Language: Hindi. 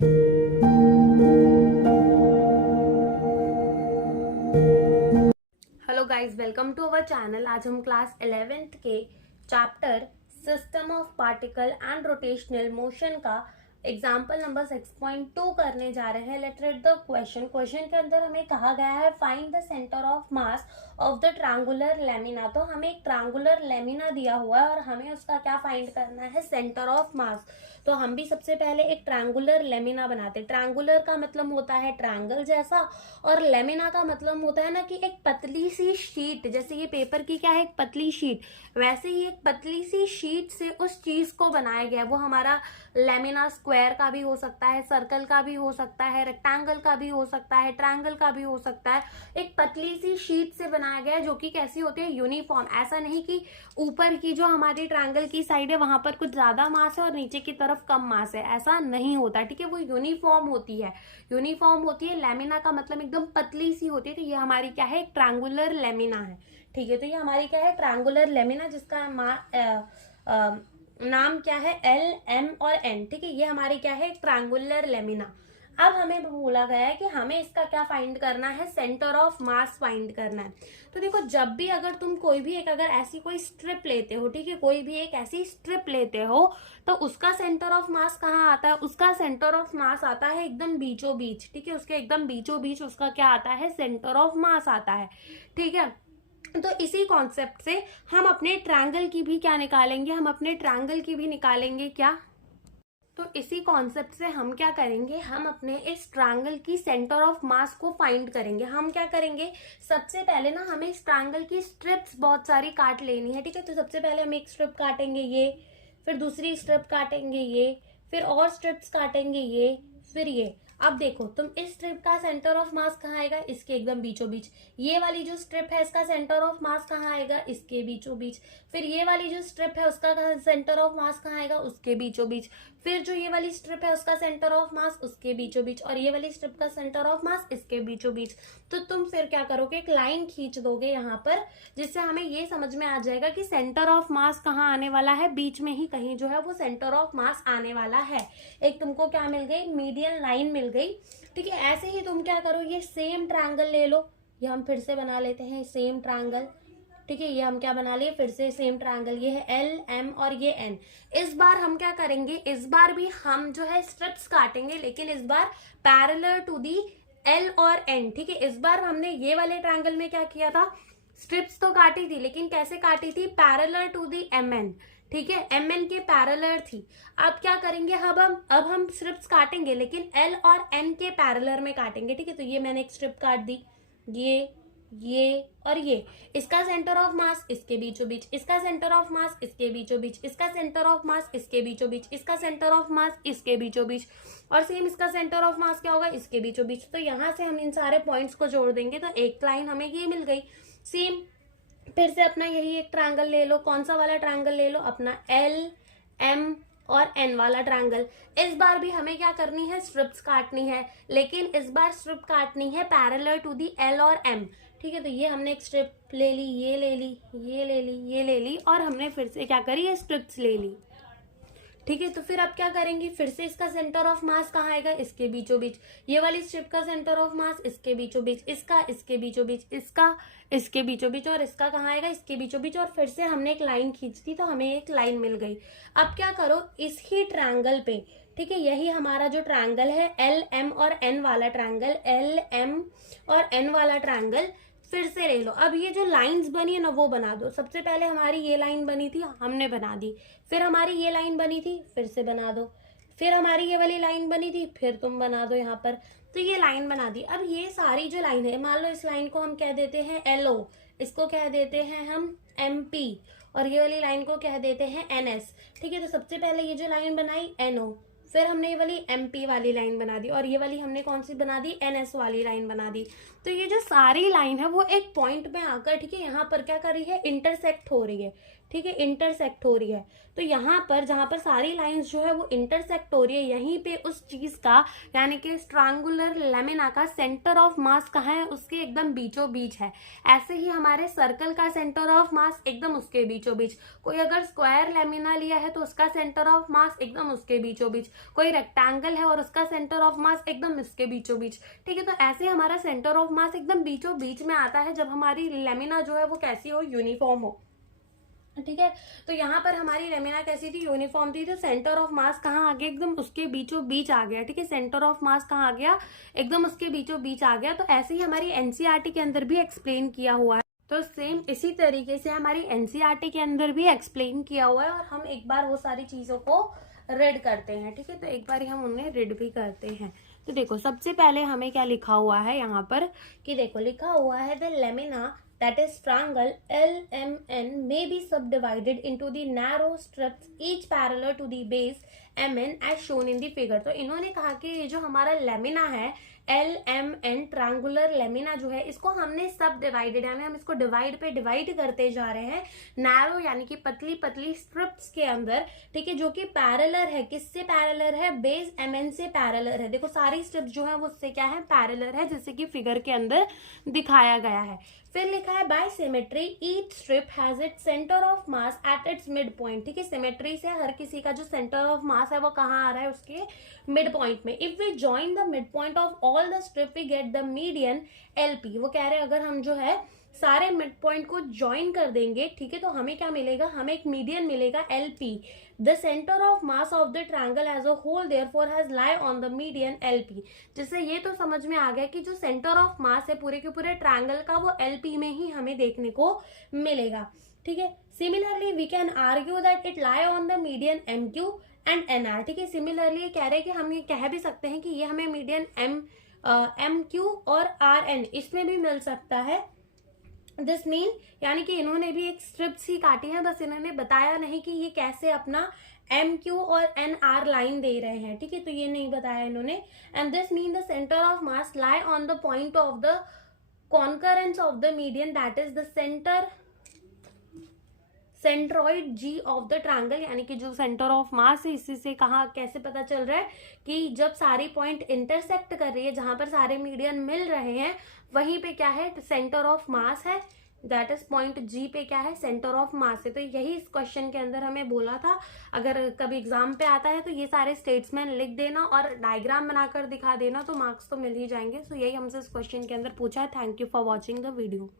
Hello guys, welcome to our channel. आज हम क्लास 11th के chapter system of particle and rotational motion का एग्जाम्पल नंबर 6.2 करने जा रहे हैं। Let's read the question. Question के अंदर हमें कहा गया है find the centre of mass of the triangular lamina. तो हमें एक ट्रायंगुलर लेमिना दिया हुआ है और हमें उसका क्या फाइंड करना है, सेंटर ऑफ मास। तो हम भी सबसे पहले एक ट्रायंगुलर लेमिना बनाते हैं। ट्रायंगुलर का मतलब होता है ट्रायंगल जैसा, और लेमिना का मतलब होता है ना कि एक पतली सी शीट, जैसे ये पेपर की क्या है, एक पतली शीट, वैसे ही एक पतली सी शीट से उस चीज को बनाया गया। वो हमारा लेमिना स्क्वायर का भी हो सकता है, सर्कल का भी हो सकता है, रेक्टेंगल का भी हो सकता है, ट्रायंगल का भी हो सकता है। एक पतली सी शीट से बनाया गया है जो कि कैसी होती है, यूनिफॉर्म। ऐसा नहीं कि ऊपर की जो हमारी ट्रायंगल की साइड है वहां पर कुछ ज्यादा मास है और नीचे की तरफ कम मास है, ऐसा नहीं होता। ठीक है, वो यूनिफॉर्म होती है, यूनिफॉर्म होती है। लेमिना का मतलब एकदम पतली सी होती है। तो ये हमारी क्या है, एक ट्रायंगुलर लेमिना है। ठीक है, तो ये हमारी क्या है, ट्रायंगुलर लेमिना, जिसका नाम क्या है, एल, एम और एन। ठीक है, ये हमारी क्या है, एक ट्रायंगुलर लेमिना। अब हमें बोला गया है कि हमें इसका क्या फाइंड करना है, सेंटर ऑफ मास फाइंड करना है। तो देखो, जब भी अगर तुम कोई भी एक अगर ऐसी कोई स्ट्रिप लेते हो, ठीक है, कोई भी एक ऐसी स्ट्रिप लेते हो, तो उसका सेंटर ऑफ मास कहाँ आता है, उसका सेंटर ऑफ मास आता है एकदम बीचों बीच। ठीक है, उसके एकदम बीचों बीच उसका क्या आता है, सेंटर ऑफ मास आता है। ठीक है, तो इसी कॉन्सेप्ट से हम अपने ट्रायंगल की भी क्या निकालेंगे, हम अपने ट्रायंगल की भी निकालेंगे क्या। तो इसी कॉन्सेप्ट से हम क्या करेंगे, हम अपने इस ट्रायंगल की सेंटर ऑफ मास को फाइंड करेंगे। हम क्या करेंगे, सबसे पहले ना हमें इस ट्रायंगल की स्ट्रिप्स बहुत सारी काट लेनी है। ठीक है, तो सबसे पहले हम एक स्ट्रिप काटेंगे ये, फिर दूसरी स्ट्रिप काटेंगे ये, फिर और स्ट्रिप्स काटेंगे ये, फिर ये। अब देखो, तुम इस स्ट्रिप का सेंटर ऑफ मास कहाँ आएगा, इसके एकदम बीचों बीच। ये वाली जो स्ट्रिप है इसका सेंटर ऑफ मास कहाँ आएगा, इसके बीचों बीच। फिर ये वाली जो स्ट्रिप है उसका सेंटर ऑफ मास कहाँ आएगा, उसके बीचों बीच। फिर जो ये वाली स्ट्रिप है उसका सेंटर ऑफ मास उसके बीचों बीच, और ये वाली स्ट्रिप का सेंटर ऑफ मास इसके बीचों बीच। तो तुम फिर क्या करोगे, एक लाइन खींच दोगे यहाँ पर, जिससे हमें ये समझ में आ जाएगा कि सेंटर ऑफ मास कहाँ आने वाला है, बीच में ही कहीं जो है वो सेंटर ऑफ मास आने वाला है। एक तुमको क्या मिल गई, मीडियन लाइन मिल गई। ठीक है, ऐसे ही तुम क्या करो, ये सेम ट्रायंगल ले लो, ये हम फिर से बना लेते हैं सेम ट्रायंगल। ठीक है, ये हम क्या बना लिए, फिर से सेम ट्रायंगल। ये है एल, एम और ये एन। इस बार हम क्या करेंगे, इस बार भी हम जो है स्ट्रिप्स काटेंगे, लेकिन इस बार पैरेलल टू दी एल और एन। ठीक है, इस बार हमने ये वाले ट्रायंगल में क्या किया था, स्ट्रिप्स तो काटी थी, लेकिन कैसे काटी थी, parallel to the M N. ठीक है, एम एन के पैरेलल थी। अब क्या करेंगे, अब हम स्ट्रिप्स काटेंगे, लेकिन एल और एन के पैरेलल में काटेंगे। ठीक है, तो ये मैंने एक स्ट्रिप काट दी, ये और ये। इसका सेंटर ऑफ मास इसके बीचों बीच, इसका सेंटर ऑफ मास इसके बीचों बीच, इसका सेंटर ऑफ मास इसके बीचों बीच, इसका सेंटर ऑफ मास इसके बीचों बीच, और सेम इसका सेंटर ऑफ मास क्या होगा, इसके बीचों बीच। तो यहाँ से हम इन सारे पॉइंट्स को जोड़ देंगे तो एक लाइन हमें ये मिल गई। सेम फिर से अपना यही एक ट्रायंगल ले लो, कौन सा वाला ट्रायंगल ले लो, अपना एल, एम और एन वाला ट्रायंगल। इस बार भी हमें क्या करनी है, स्ट्रिप्स काटनी है, लेकिन इस बार स्ट्रिप काटनी है पैरेलल टू दी एल और एम। ठीक है, तो ये हमने एक स्ट्रिप ले ली, ये ले ली, ये ले ली, ये ले ली, और हमने फिर से क्या करी, ये स्ट्रिप्स ले ली। ठीक है, तो फिर अब क्या करेंगे, फिर से इसका सेंटर ऑफ मास कहाँ आएगा, इसके बीचों बीच। ये वाली स्ट्रिप का सेंटर ऑफ मास इसके बीचों बीच, इसका इसके बीचों बीच, इसका इसके बीचों बीच, और इसका कहाँ आएगा, इसके बीचों बीच। और फिर से हमने एक लाइन खींच दी तो हमें एक लाइन मिल गई। अब क्या करो, इस ही ट्रायंगल पे, ठीक है, यही हमारा जो ट्रायंगल है एल, एम और एन वाला ट्रायंगल, एल, एम और एन वाला ट्रायंगल फिर से ले लो। अब ये जो लाइंस बनी है ना वो बना दो। सबसे पहले हमारी ये लाइन बनी थी, हमने बना दी। फिर हमारी ये लाइन बनी थी, फिर से बना दो। फिर हमारी ये वाली लाइन बनी थी, फिर तुम बना दो यहाँ पर। तो ये लाइन बना दी। अब ये सारी जो लाइन है, मान लो इस लाइन को हम कह देते हैं एलओ, इसको कह देते हैं हम एमपी, और ये वाली लाइन को कह देते हैं एनएस। ठीक है, तो सबसे पहले ये जो लाइन बनाई एनओ, फिर हमने ये वाली एमपी वाली लाइन बना दी, और ये वाली हमने कौन सी बना दी, एनएस वाली लाइन बना दी। तो ये जो सारी लाइन है वो एक पॉइंट में आकर, ठीक है, यहाँ पर क्या कर रही है, इंटरसेक्ट हो रही है। ठीक है, इंटरसेक्ट हो रही है। तो यहाँ पर जहाँ पर सारी लाइंस जो है वो इंटरसेक्ट हो रही है, यहीं पे उस चीज का यानी कि ट्रायंगुलर लेमिना का सेंटर ऑफ मास कहाँ है, उसके एकदम बीचों बीच है। ऐसे ही हमारे सर्कल का सेंटर ऑफ मास एकदम उसके बीचों बीच। कोई अगर स्क्वायर लेमिना लिया है तो उसका सेंटर ऑफ मास एकदम उसके बीचों बीच। कोई रेक्टेंगल है और उसका सेंटर ऑफ मास एकदम इसके बीचों बीच। ठीक है, तो ऐसे हमारा सेंटर ऑफ मास एकदम बीचों बीच में आता है जब हमारी लेमिना जो है वो कैसी हो, यूनिफॉर्म हो। ठीक है, तो यहाँ पर हमारी लेमिना कैसी थी, यूनिफॉर्म थी। तो सेंटर ऑफ मास कहाँ आ गया, एकदम उसके बीचों बीच आ गया। ठीक है, सेंटर ऑफ मास कहाँ आ गया, एकदम उसके बीचों बीच आ गया। तो ऐसे ही हमारी एनसीईआरटी के अंदर भी एक्सप्लेन किया हुआ है। तो सेम इसी तरीके से हमारी एनसीईआरटी के अंदर भी एक्सप्लेन किया हुआ है, और हम एक बार वो सारी चीजों को रीड करते हैं। ठीक है, तो एक बार हम उन्हें रीड भी करते हैं। तो देखो, सबसे पहले हमें क्या लिखा हुआ है यहाँ पर, कि देखो लिखा हुआ है the lamina that is triangle LMN may be subdivided into the narrow strips each parallel to the base MN as shown in the figure। तो इन्होंने कहा कि ये जो हमारा लेमिना है LMN ट्रायंगुलर लेमिना जो है, इसको हमने सब डिवाइडेड यानी हम इसको डिवाइड पे डिवाइड करते जा रहे हैं नैरो यानी कि पतली पतली स्ट्रिप्स के अंदर। ठीक है, जो कि पैरेलल है, किससे पैरेलल है, बेस MN से पैरेलल है। देखो सारी स्ट्रिप्स जो है वो उससे क्या है, पैरेलल है, जैसे कि फिगर के अंदर दिखाया गया है। फिर लिखा है by symmetry each strip has it centre of mass at its mid point. ठीक है, सिमेट्री से हर किसी का जो सेंटर ऑफ मास है वो कहाँ आ रहा है, उसके मिड पॉइंट में। If we join the mid point of all the strip we get the median LP। वो कह रहे हैं अगर हम जो है सारे मिड पॉइंट को ज्वाइन कर देंगे, ठीक है, तो हमें क्या मिलेगा, हमें एक मीडियन मिलेगा LP। The centre of mass of the triangle as a whole therefore has lie on the median LP। जिससे ये तो समझ में आ गया कि जो सेंटर ऑफ मास है पूरे के पूरे ट्रायंगल का, वो LP में ही हमें देखने को मिलेगा। ठीक है, similarly we can argue that it lie on the median MQ and NR। ठीक है, सिमिलरली ये कह रहे हैं कि हम ये कह भी सकते हैं कि ये हमें मीडियन MQ और RN इसमें भी मिल सकता है। दिस मीन यानी कि इन्होंने भी एक स्ट्रिप्स ही काटी है, बस इन्होंने बताया नहीं कि ये कैसे अपना MQ और NR लाइन दे रहे हैं। ठीक है, तो ये नहीं बताया इन्होंने। And this mean the centre of mass lie on the point of the concurrence of the median that is the centroid G of the triangle. यानी कि जो सेंटर ऑफ मास है, इसी से कहा कैसे पता चल रहा है कि जब सारी पॉइंट इंटरसेक्ट कर रही है, जहां पर सारे मीडियन मिल रहे हैं, वहीं पे क्या है, सेंटर ऑफ मास है, दैट इज पॉइंट G पे क्या है, सेंटर ऑफ मास है। तो यही इस क्वेश्चन के अंदर हमें बोला था। अगर कभी एग्जाम पे आता है तो ये सारे स्टेट्समेंट लिख देना और डायग्राम बनाकर दिखा देना, तो मार्क्स तो मिल ही जाएंगे। सो यही हमसे इस क्वेश्चन के अंदर पूछा है। Thank you for watching the video.